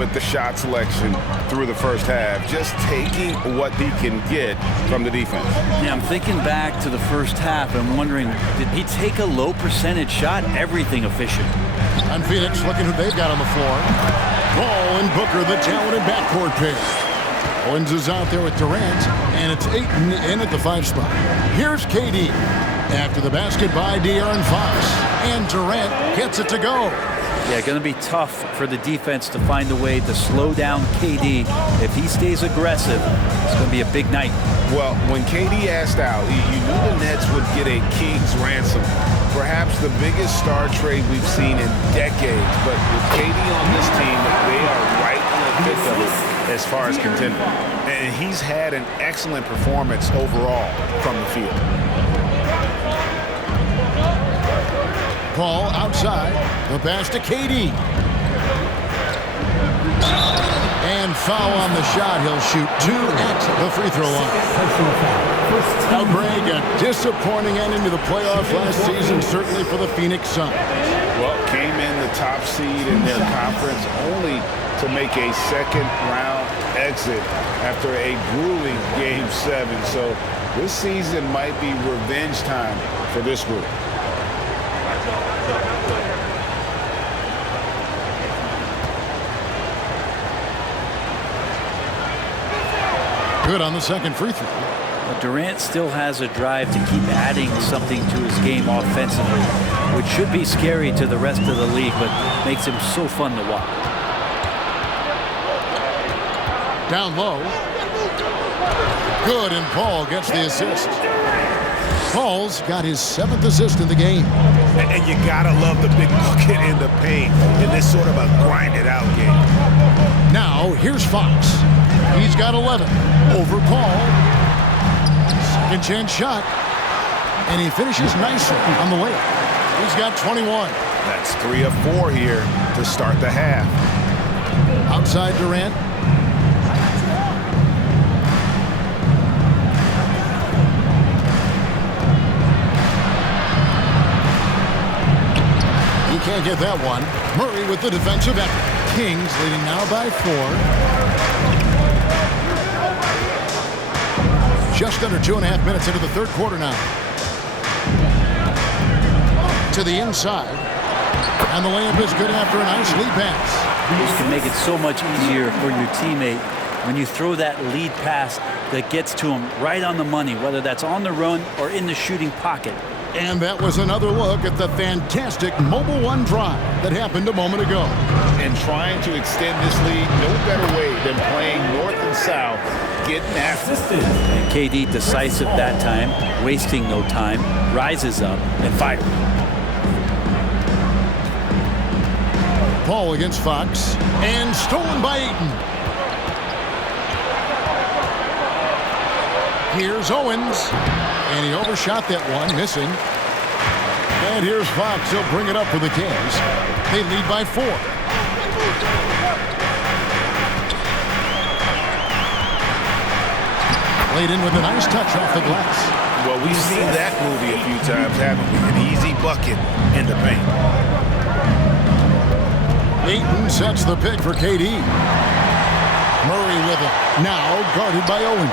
with the shot selection through the first half, just taking what he can get from the defense. Yeah, I'm thinking back to the first half and wondering, did he take a low percentage shot? Everything efficient. And Phoenix looking who they've got on the floor. Ball and Booker, the talented backcourt pair. Owens is out there with Durant, and it's Ayton in at the 5 spot. Here's KD. After the basket by De'Aaron Fox. And Durant gets it to go. Yeah, going to be tough for the defense to find a way to slow down KD. If he stays aggressive, it's going to be a big night. Well, when KD asked out, you knew the Nets would get a king's ransom. Perhaps the biggest star trade we've seen in decades. But with KD on this team, they are right in the thick of it as far as contending. And he's had an excellent performance overall from the field. Paul outside. The pass to KD. And foul on the shot. He'll shoot 2 at the free throw line. Now, Greg, a disappointing ending to the playoffs last season, certainly for the Phoenix Suns. Well, came in the top seed in their conference only to make a second-round exit after a grueling Game 7. So this season might be revenge time for this group. Good on the second free throw. But Durant still has a drive to keep adding something to his game offensively, which should be scary to the rest of the league, but makes him so fun to watch. Down low. Good, and Paul gets the assist. Paul's got his 7th assist in the game. And you gotta love the big bucket in the paint in this sort of a grinded-out game. Now, here's Fox. He's got 11 over Paul. Second chance shot. And he finishes nicely on the layup. He's got 21. That's 3 of 4 here to start the half. Outside Durant. He can't get that one. Murray with the defensive effort. Kings leading now by 4. Just under 2.5 minutes into the third quarter now. To the inside. And the layup is good after a nice lead pass. This can make it so much easier for your teammate when you throw that lead pass that gets to him right on the money, whether that's on the run or in the shooting pocket. And that was another look at the fantastic Mobile One drive that happened a moment ago. And trying to extend this lead, no better way than playing north and south, getting after it. And KD decisive that time, wasting no time, rises up and fires. Paul against Fox, and stolen by Ayton. Here's Owens, and he overshot that one, missing. And here's Fox. He'll bring it up for the Kings. They lead by 4. Laid in with a nice touch off the glass. Well, we've seen that movie a few times, haven't we? An easy bucket in the paint. Ayton sets the pick for KD. Murray with it. Now guarded by Owens.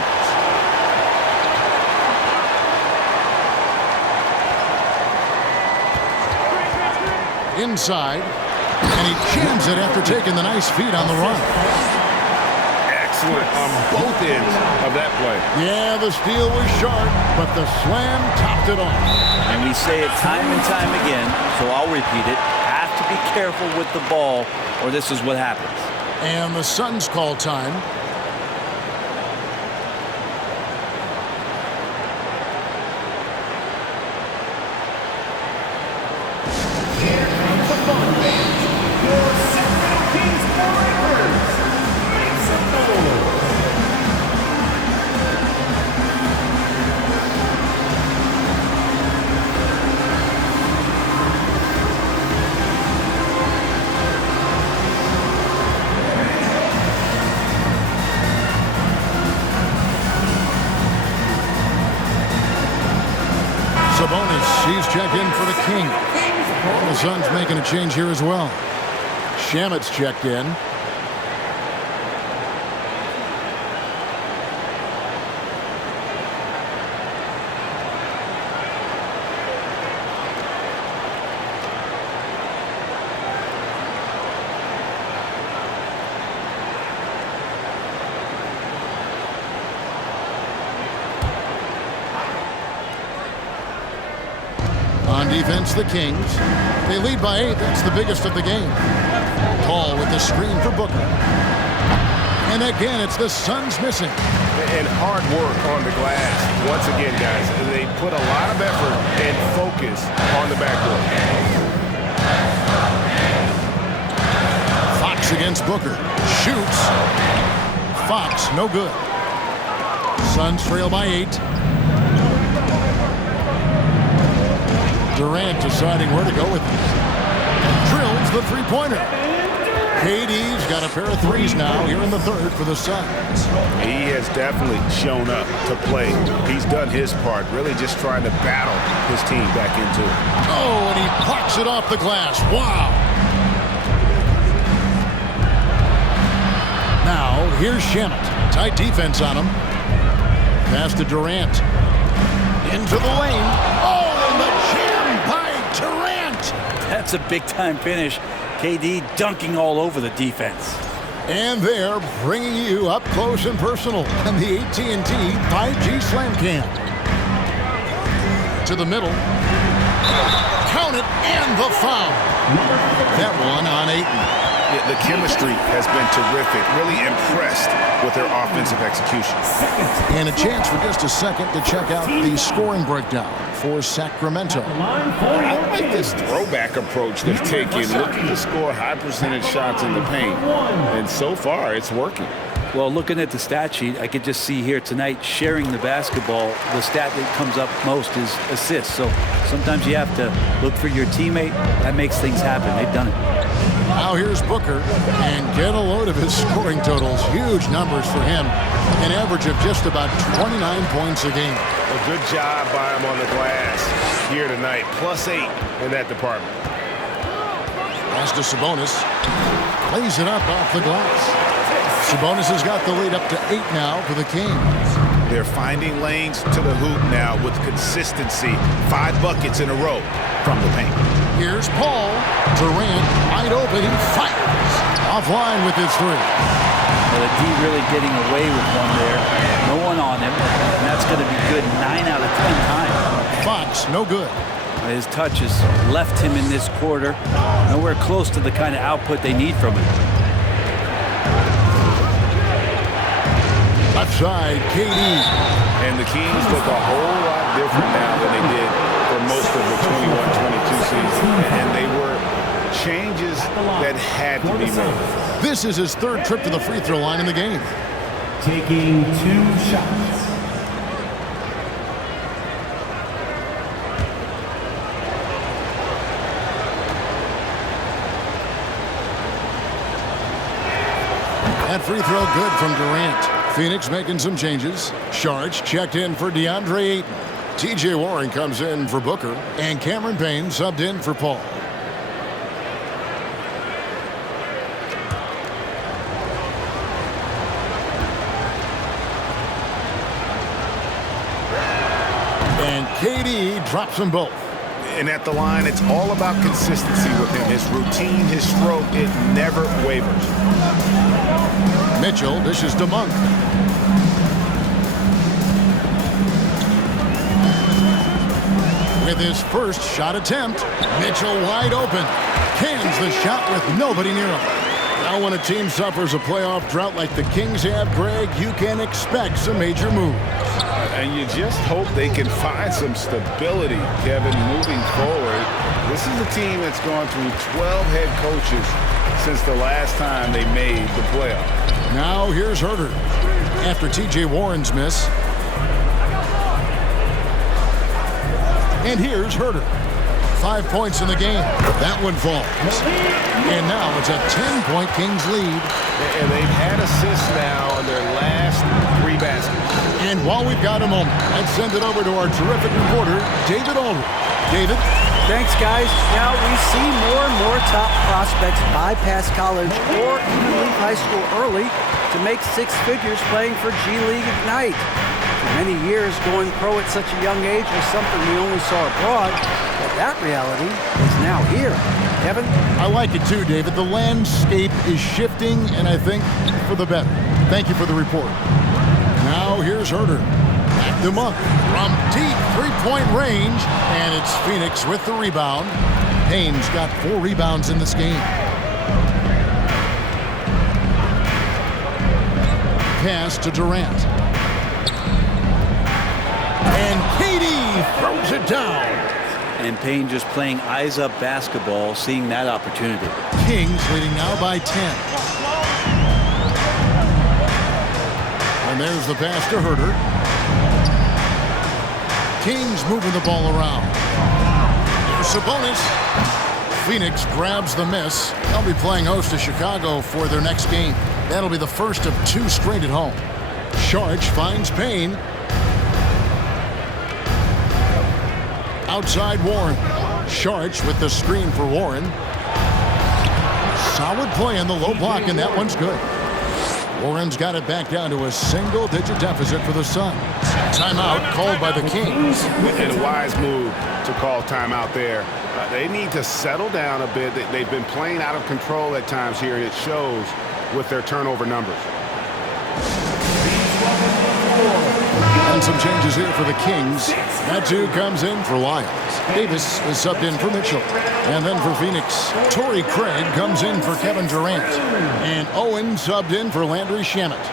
Inside, and he jams it after taking the nice feed on the run. Excellent on both ends of that play. Yeah, the steal was sharp, but the slam topped it off. And we say it time and time again, so I'll repeat it. Have to be careful with the ball, or this is what happens. And the Suns call time. He's checked in for the Kings. The Suns making a change here as well. Shamet's checked in. defense, the Kings. They lead by 8. That's the biggest of the game. Paul with the screen for Booker. And again, it's the Suns missing. And hard work on the glass. Once again, guys, they put a lot of effort and focus on the backcourt. Fox against Booker. Shoots. Fox, no good. Suns trail by 8. Durant deciding where to go with this. Drills the three-pointer. KD's got a pair of threes now here in the third for the Suns. He has definitely shown up to play. He's done his part, really just trying to battle his team back into it. Oh, and he blocks it off the glass. Wow. Now, here's Shamet. Tight defense on him. Pass to Durant. Into the lane. Oh, and the jam by Durant. That's a big-time finish. KD dunking all over the defense. And they're bringing you up close and personal on the AT&T 5G Slam Cam. To the middle. Count it, and the foul. That one on Ayton. Yeah, the chemistry has been terrific. Really impressed with their offensive execution. And a chance for just a second to check out the scoring breakdown for Sacramento. I like this throwback approach they're taking, looking to score high percentage shots in the paint. And so far, it's working. Well, looking at the stat sheet, I could just see here tonight sharing the basketball. The stat that comes up most is assists. So sometimes you have to look for your teammate. That makes things happen. They've done it. Now here's Booker, and get a load of his scoring totals. Huge numbers for him. An average of just about 29 points a game. A good job by him on the glass here tonight. +8 in that department. Pass to Sabonis. Lays it up off the glass. Sabonis has got the lead up to 8 now for the Kings. They're finding lanes to the hoop now with consistency. 5 buckets in a row from the paint. Here's Paul. Durant wide open. He fires. Offline with his three. Well, the D really getting away with one there. No one on him. And that's going to be good 9 out of 10 times. Fox, no good. His touch has left him in this quarter. Nowhere close to the kind of output they need from him. Left side, KD. And the Kings look a whole lot different now than they did for most of the 21-22 season. And they were changes that had to be made. This is his third trip to the free throw line in the game. Taking 2 shots. That free throw good from Durant. Phoenix making some changes. Sharge checked in for DeAndre Ayton. TJ Warren comes in for Booker. And Cameron Payne subbed in for Paul. And KD drops them both. And at the line, it's all about consistency with him. His routine, his stroke, it never wavers. Mitchell dishes to Monk. With his first shot attempt, Mitchell wide open. Cans the shot with nobody near him. Now when a team suffers a playoff drought like the Kings have, Greg, you can expect some major moves. And you just hope they can find some stability, Kevin, moving forward. This is a team that's gone through 12 head coaches since the last time they made the playoffs. Now here's Herter after TJ Warren's miss. And here's Herter. 5 points in the game. That one falls. And now it's a 10-point Kings lead. And they've had assists now on their last 3 baskets. And while we've got a moment, let's send it over to our terrific reporter, David Aldridge. David? Thanks, guys. Now we see more and more top prospects bypass college or even leave high school early to make 6 figures playing for G League Ignite. For many years, going pro at such a young age was something we only saw abroad, but that reality is now here. Kevin? I like it too, David. The landscape is shifting, and I think for the better. Thank you for the report. Now here's Herter. Back to Monk from deep three-point range, and it's Phoenix with the rebound. Payne's got 4 rebounds in this game. Pass to Durant. And KD throws it down. And Payne just playing eyes-up basketball, seeing that opportunity. Kings leading now by 10. And there's the pass to Herter. Kings moving the ball around. Here's Sabonis. Phoenix grabs the miss. They'll be playing host to Chicago for their next game. That'll be the first of 2 straight at home. Sharch finds Payne. Outside Warren. Sharch with the screen for Warren. Solid play in the low block, and that one's good. Warren's got it back down to a single-digit deficit for the Suns. Timeout called by the Kings. And a wise move to call timeout there. They need to settle down a bit. They've been playing out of control at times here, and it shows with their turnover numbers. And some changes here for the Kings. Matu comes in for Lyles. Davis is subbed in for Mitchell. And then for Phoenix, Torrey Craig comes in for Kevin Durant. And Owen subbed in for Landry Shamet.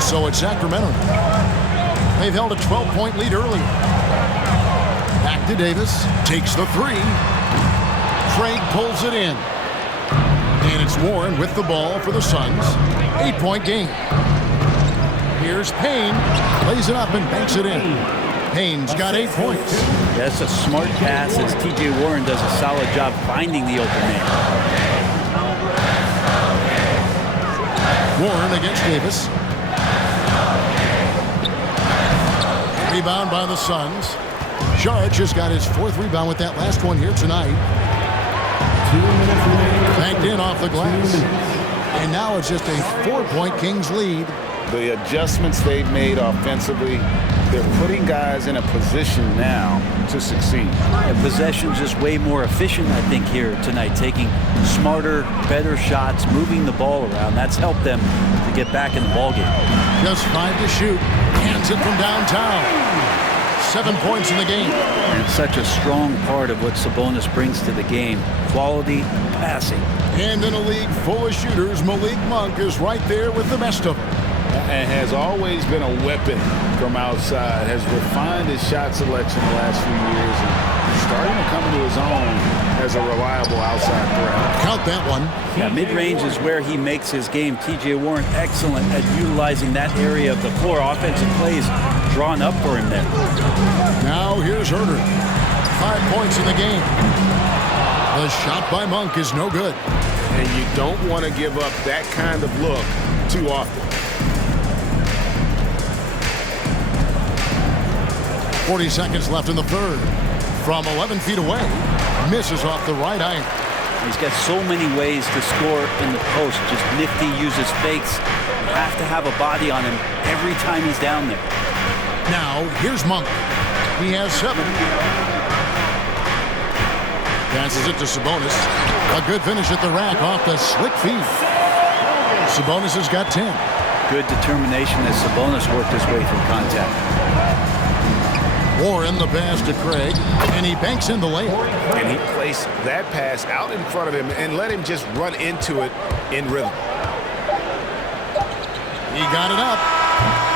So it's Sacramento. They've held a 12-point lead earlier. Back to Davis. Takes the 3. Craig pulls it in. And it's Warren with the ball for the Suns. 8-point game. Here's Payne. Lays it up and banks it in. Payne's got 8 points. That's a smart pass as T.J. Warren does a solid job finding the open man. Warren against Davis. Rebound by the Suns. Sharch has got his 4th rebound with that last one here tonight. 2 minutes remaining. Banked in off the glass. And now it's just a 4-point Kings lead. The adjustments they've made offensively, they're putting guys in a position now to succeed. And possession's just way more efficient, I think, here tonight. Taking smarter, better shots, moving the ball around. That's helped them to get back in the ballgame. Just 5 to shoot. Hands it from downtown. 7 points in the game. And such a strong part of what Sabonis brings to the game. Quality passing. And in a league full of shooters, Malik Monk is right there with the best of them. And has always been a weapon from outside. Has refined his shot selection the last few years. And starting to come into his own as a reliable outside threat. Count that one. Yeah, mid-range is where he makes his game. T.J. Warren excellent at utilizing that area of the floor. Offensive plays drawn up for him there. Now here's Herter. 5 points in the game. The shot by Monk is no good. And you don't want to give up that kind of look too often. 40 seconds left in the third. From 11 feet away, misses off the right iron. He's got so many ways to score in the post. Just nifty, uses fakes. You have to have a body on him every time he's down there. Now, here's Monk. He has 7. Passes it to Sabonis. A good finish at the rack off the slick feed. Sabonis has got 10. Good determination as Sabonis worked his way through contact. Warren the pass to Craig, and he banks in the layup. And he placed that pass out in front of him and let him just run into it in rhythm. He got it up,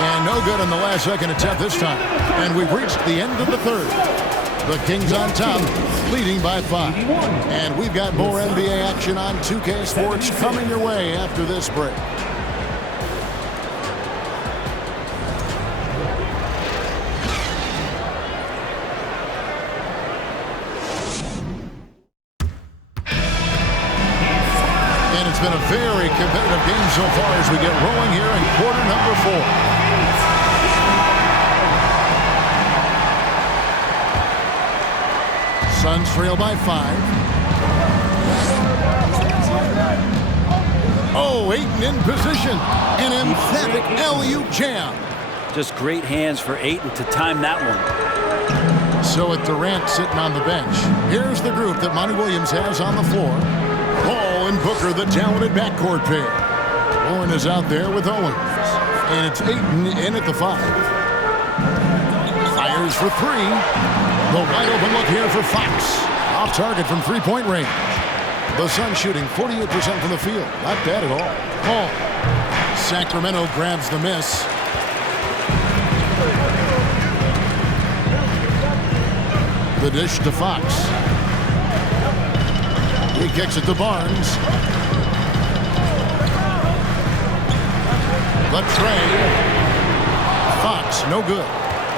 and no good in the last second attempt this time. And we've reached the end of the third. The Kings on top, leading by 5. And we've got more NBA action on 2K Sports coming your way after this break. It's been a very competitive game so far as we get rolling here in quarter number 4. Suns trail by 5. Oh, Ayton in position. An emphatic alley-oop jam. Just great hands for Ayton to time that one. So with Durant sitting on the bench, here's the group that Monty Williams has on the floor. Ball and Booker, the talented backcourt pair. Warren is out there with Owens. And it's Ayton in at the 5. Fires for 3. The wide open look here for Fox. Off target from three-point range. The Suns shooting 48% from the field. Not bad at all. Ball. Sacramento grabs the miss. The dish to Fox. He kicks it to Barnes. The tray. Fox, no good.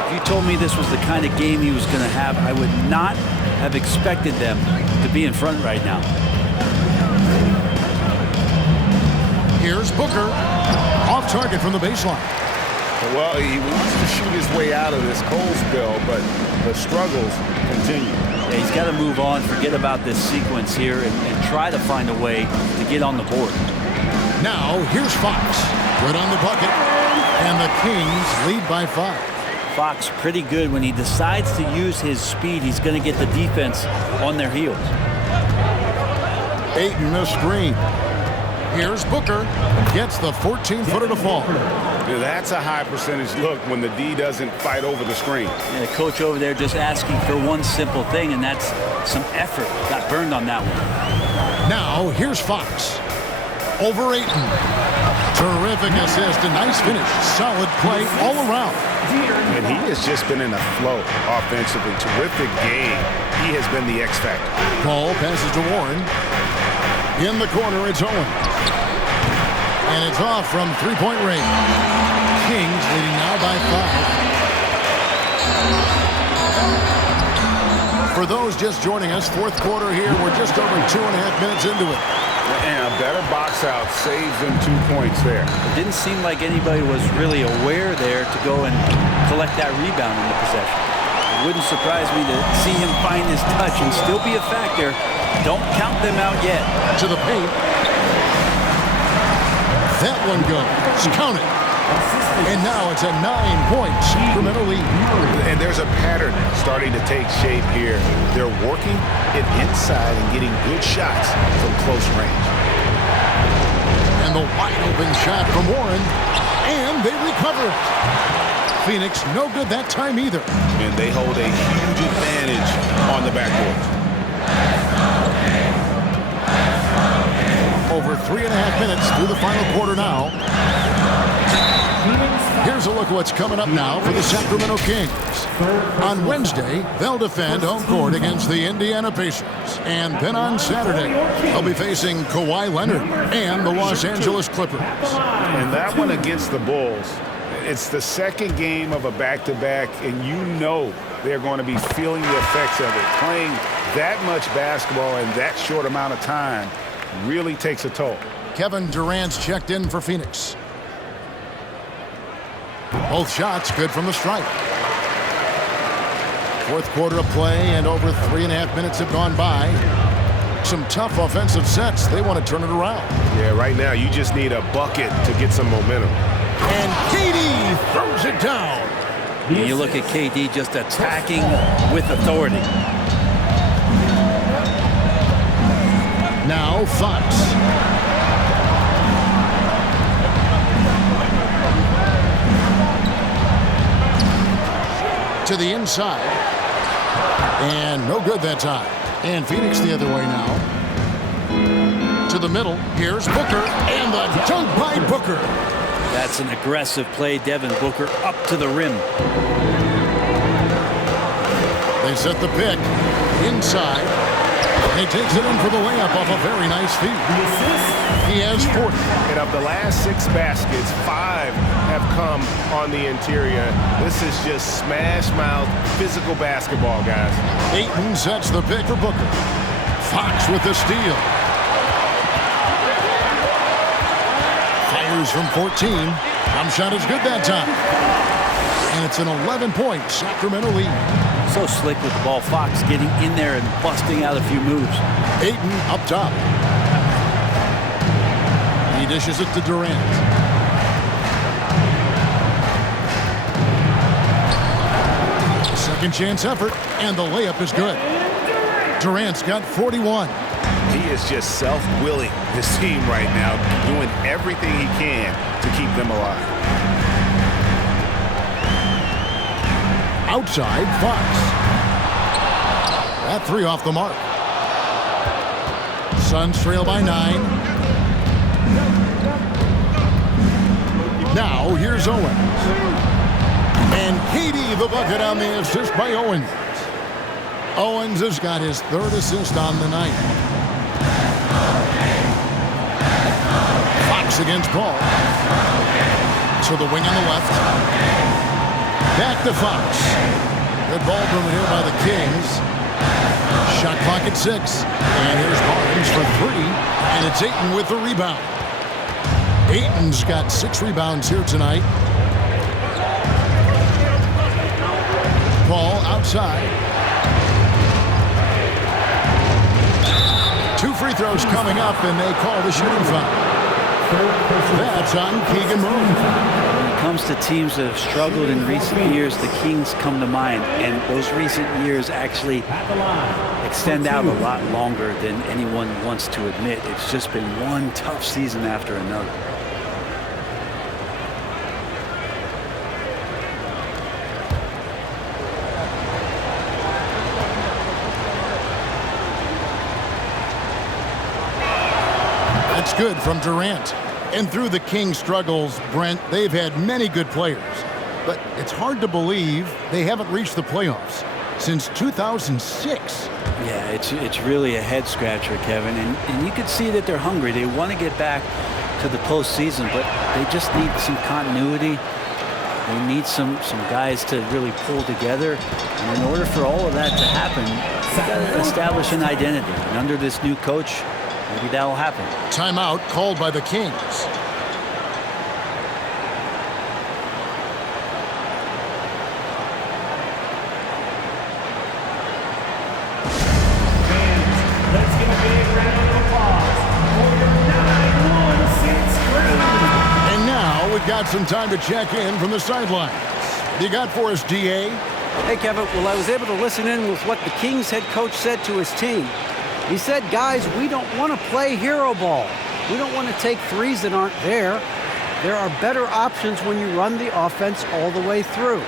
If you told me this was the kind of game he was going to have, I would not have expected them to be in front right now. Here's Booker. Off target from the baseline. Well, he wants to shoot his way out of this cold spell, but the struggles continue. Yeah, he's got to move on, forget about this sequence here, and try to find a way to get on the board. Now, here's Fox. Good on the bucket. And the Kings lead by 5. Fox pretty good when he decides to use his speed. He's going to get the defense on their heels. Ayton the screen. Here's Booker. Gets the 14-footer to fall. Yeah, that's a high percentage look when the D doesn't fight over the screen. Yeah, the coach over there just asking for one simple thing, and that's some effort. Got burned on that one. Now, here's Fox. Over Ayton. Terrific assist. A nice finish. Solid play all around. And he has just been in a flow offensively. Terrific game. He has been the X factor. Ball passes to Warren. In the corner, it's Owen. And it's off from three-point range. Kings leading now by 5. For those just joining us, fourth quarter here. We're just over 2.5 minutes into it. And a better box out saves them 2 points there. It didn't seem like anybody was really aware there to go and collect that rebound in the possession. It wouldn't surprise me to see him find his touch and still be a factor. Don't count them out yet. To the paint. That one goes. Count it. And now it's a 9-point Sacramento lead. And there's a pattern starting to take shape here. They're working it inside and getting good shots from close range. And the wide open shot from Warren. And they recover it. Phoenix no good that time either. And they hold a huge advantage on the backcourt. Over 3.5 minutes through the final quarter now. Here's a look at what's coming up now for the Sacramento Kings. On Wednesday, they'll defend home court against the Indiana Pacers. And then on Saturday, they'll be facing Kawhi Leonard and the Los Angeles Clippers. And that one against the Bulls, it's the second game of a back-to-back, and you know they're going to be feeling the effects of it. Playing that much basketball in that short amount of time really takes a toll. Kevin Durant's checked in for Phoenix. Both shots good from the stripe. Fourth quarter of play, and over 3.5 minutes have gone by. Some tough offensive sets. They want to turn it around. Yeah, right now you just need a bucket to get some momentum. And KD throws it down. And you look at KD just attacking with authority. Now Fox. To the inside. And no good that time. And Phoenix the other way now. To the middle. Here's Booker. And the dunk by Booker. That's an aggressive play. Devin Booker up to the rim. They set the pick. Inside. And he takes it in for the layup off a very nice feed. He has 40. And of the last 6 baskets, 5 have come on the interior. This is just smash-mouth physical basketball, guys. Ayton sets the pick for Booker. Fox with the steal. Fires from 14. Jump shot is good that time. And it's an 11-point Sacramento lead. So slick with the ball. Fox getting in there and busting out a few moves. Ayton up top. He dishes it to Durant. Second chance effort, and the layup is good. Durant's got 41. He is just self-willing, this team right now, doing everything he can to keep them alive. Outside, Fox. That three off the mark. Suns trail by 9. Now, here's Owens. And Katie the bucket on the assist by Owens. Owens has got his third assist on the night. Fox against Paul. To the wing on the left. Back to Fox. Good ball movement here by the Kings. Shot clock at 6. And here's Barnes for 3. And it's Ayton with the rebound. Ayton's got 6 rebounds here tonight. Paul outside. 2 free throws coming up, and they call the shooting foul. That's on Keegan Murray. When it comes to teams that have struggled in recent years, the Kings come to mind, and those recent years actually extend out a lot longer than anyone wants to admit. It's just been one tough season after another. That's good from Durant. And through the Kings' struggles, Brent, they've had many good players. But it's hard to believe they haven't reached the playoffs since 2006. Yeah, it's really a head-scratcher, Kevin. And you can see that they're hungry. They want to get back to the postseason, but they just need some continuity. They need some guys to really pull together. And in order for all of that to happen, you've got to establish an identity. And under this new coach, maybe that'll happen. Timeout called by the Kings. Let's give a big round of applause for your 916 crew. And now we've got some time to check in from the sidelines. What do you got for us, DA? Hey, Kevin. Well, I was able to listen in with what the Kings head coach said to his team. He said, guys, we don't want to play hero ball. We don't want to take threes that aren't there. There are better options when you run the offense all the way through.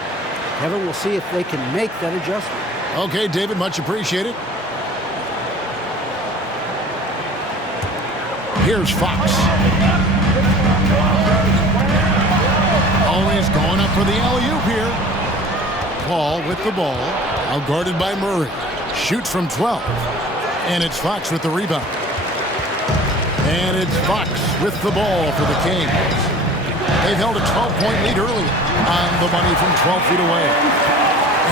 Kevin, we'll see if they can make that adjustment. Okay, David, much appreciated. Here's Fox. Always going up for the alley-oop here. Paul with the ball, out guarded by Murray. Shoots from 12. And it's Fox with the rebound. And it's Fox with the ball for the Kings. They've held a 12-point lead early on the money from 12 feet away.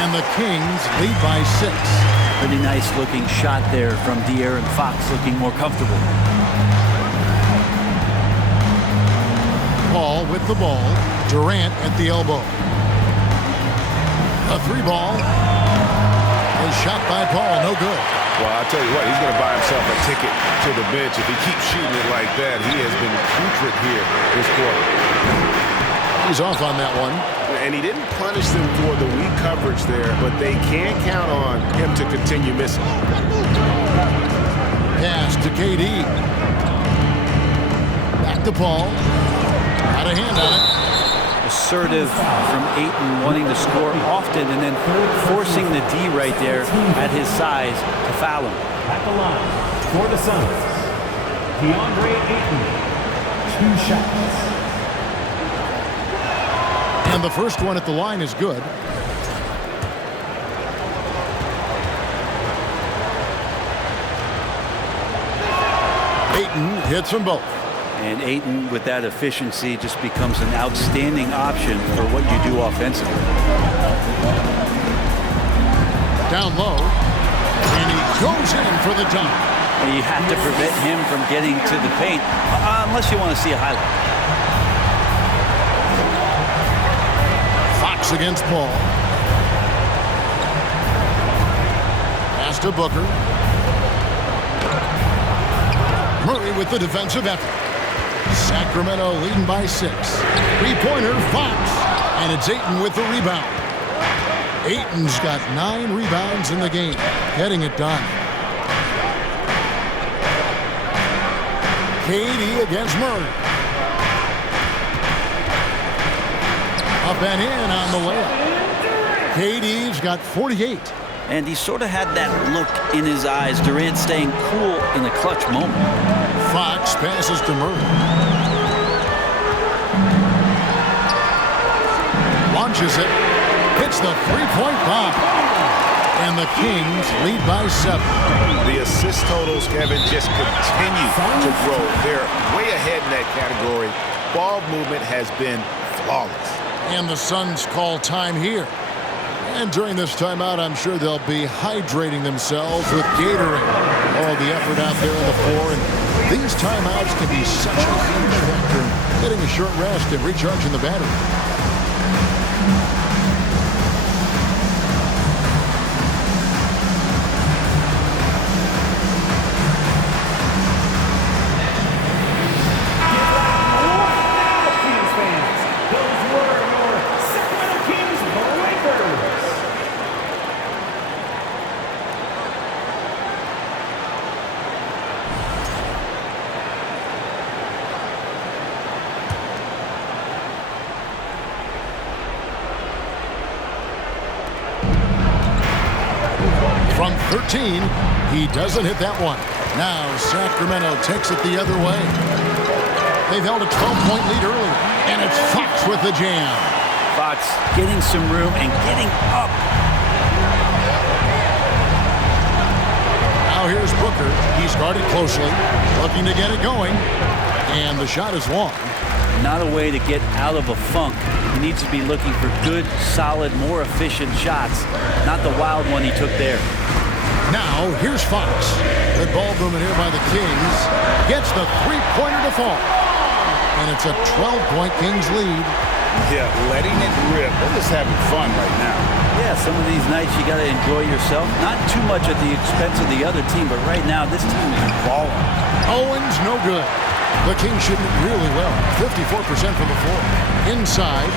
And the Kings lead by 6. Pretty nice looking shot there from De'Aaron Fox, looking more comfortable. Paul with the ball. Durant at the elbow. A 3-ball. A shot by Paul, no good. Well, I'll tell you what, he's going to buy himself a ticket to the bench. If he keeps shooting it like that, he has been putrid here this quarter. He's off on that one. And he didn't punish them for the weak coverage there, but they can count on him to continue missing. Pass to KD. Back to Paul. Got a hand on it. Assertive from Ayton, wanting to score often and then forcing the D right there at his size to foul him. At the line for the Suns, DeAndre Ayton, 2 shots. And the first one at the line is good. Ayton hits them both. And Ayton, with that efficiency, just becomes an outstanding option for what you do offensively. Down low. And he goes in for the dunk. And you have to prevent him from getting to the paint, unless you want to see a highlight. Fox against Paul. Pass to Booker. Murray with the defensive effort. Sacramento leading by 6. Three-pointer, Fox. And it's Ayton with the rebound. Ayton's got 9 rebounds in the game, getting it done. KD against Murray. Up and in on the layup. KD's got 48. And he sort of had that look in his eyes. Durant staying cool in a clutch moment. Fox passes to Murray. Launches it. Hits the three-point bomb. And the Kings lead by 7. The assist totals, Kevin, just continue to grow. They're way ahead in that category. Ball movement has been flawless. And the Suns call time here. And during this timeout, I'm sure they'll be hydrating themselves with Gatorade. All the effort out there on the floor. And these timeouts can be such a huge factor in getting a short rest and recharging the battery. From 13, he doesn't hit that one. Now Sacramento takes it the other way. They've held a 12-point lead early, and it's Fox with the jam. Fox getting some room and getting up. Now here's Booker. He's guarded closely, looking to get it going, and the shot is long. Not a way to get out of a funk. He needs to be looking for good, solid, more efficient shots, not the wild one he took there. Now, here's Fox. Good ball movement here by the Kings. Gets the three-pointer to fall. And it's a 12-point Kings lead. Yeah, letting it rip. They're just having fun right now. Yeah, some of these nights you got to enjoy yourself. Not too much at the expense of the other team, but right now this team is balling. Owens, no good. The Kings shooting it really well. 54% from the floor. Inside.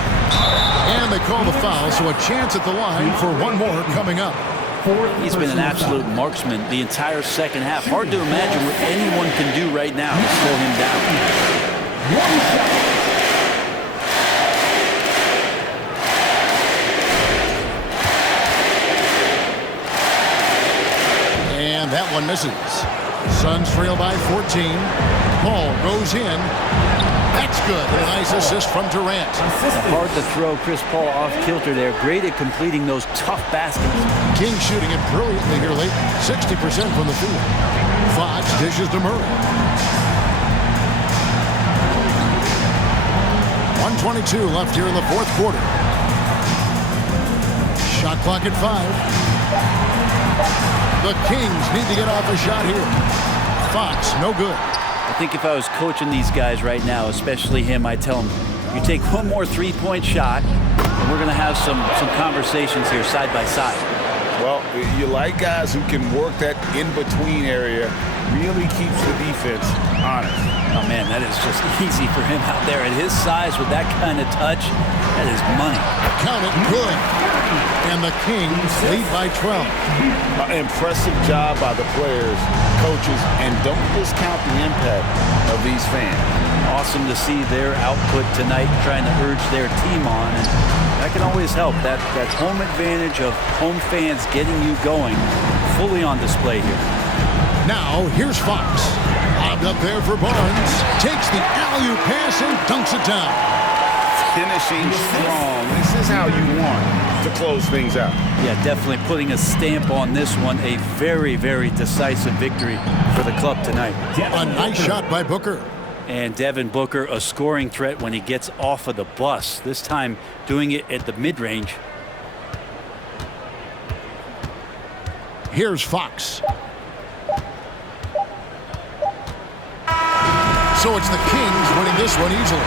And they call the foul, so a chance at the line for one more coming up. He's been an absolute marksman the entire second half. Hard to imagine what anyone can do right now to slow him down. And that one misses. Suns trail by 14. Paul goes in. That's good. A nice assist from Durant. Hard to throw Chris Paul off kilter there. Great at completing those tough baskets. King shooting it brilliantly here late. 60% from the field. Fox dishes to Murray. 1:22 left here in the fourth quarter. Shot clock at 5. The Kings need to get off a shot here. Fox, no good. I think if I was coaching these guys right now, especially him, I'd tell him, you take one more three-point shot, and we're going to have some conversations here side by side. Well, you like guys who can work that in-between area, really keeps the defense honest. Oh, man, that is just easy for him out there. At his size, with that kind of touch, that is money. Count it, good. And the Kings lead by 12. Impressive job by the players, coaches, and don't discount the impact of these fans. Awesome to see their output tonight, trying to urge their team on. And that can always help. That home advantage of home fans getting you going, fully on display here. Now, here's Fox. Lobbed up there for Barnes. Takes the alley-oop pass and dunks it down. Finishing strong. This is how you want to close things out. Yeah, definitely putting a stamp on this one. A very, very decisive victory for the club tonight. A nice shot by Booker. And Devin Booker, a scoring threat when he gets off of the bus. This time doing it at the mid-range. Here's Fox. So it's the Kings winning this one easily.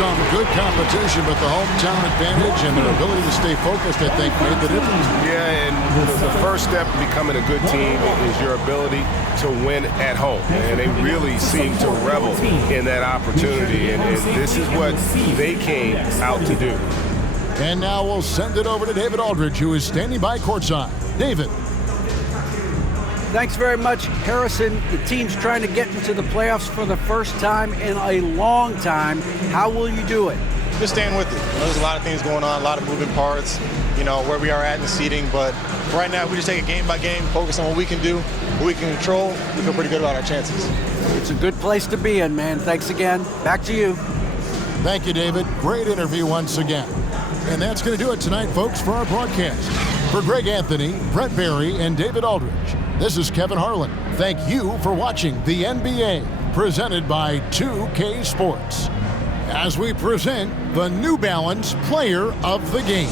some good competition, but the hometown advantage and their ability to stay focused, I think, made the difference. Yeah, and the first step in becoming a good team is your ability to win at home. And they really seem to revel in that opportunity, and this is what they came out to do. And now we'll send it over to David Aldridge, who is standing by courtside. David. Thanks very much, Harrison. The team's trying to get into the playoffs for the first time in a long time. How will you do it? Just staying with it. There's a lot of things going on, a lot of moving parts, where we are at in the seeding. But right now, we just take it game by game, focus on what we can do, what we can control. We feel pretty good about our chances. It's a good place to be in, man. Thanks again. Back to you. Thank you, David. Great interview once again. And that's going to do it tonight, folks, for our broadcast. For Greg Anthony, Brett Barry, and David Aldridge, this is Kevin Harlan. Thank you for watching the NBA, presented by 2K Sports, as we present the New Balance Player of the Game.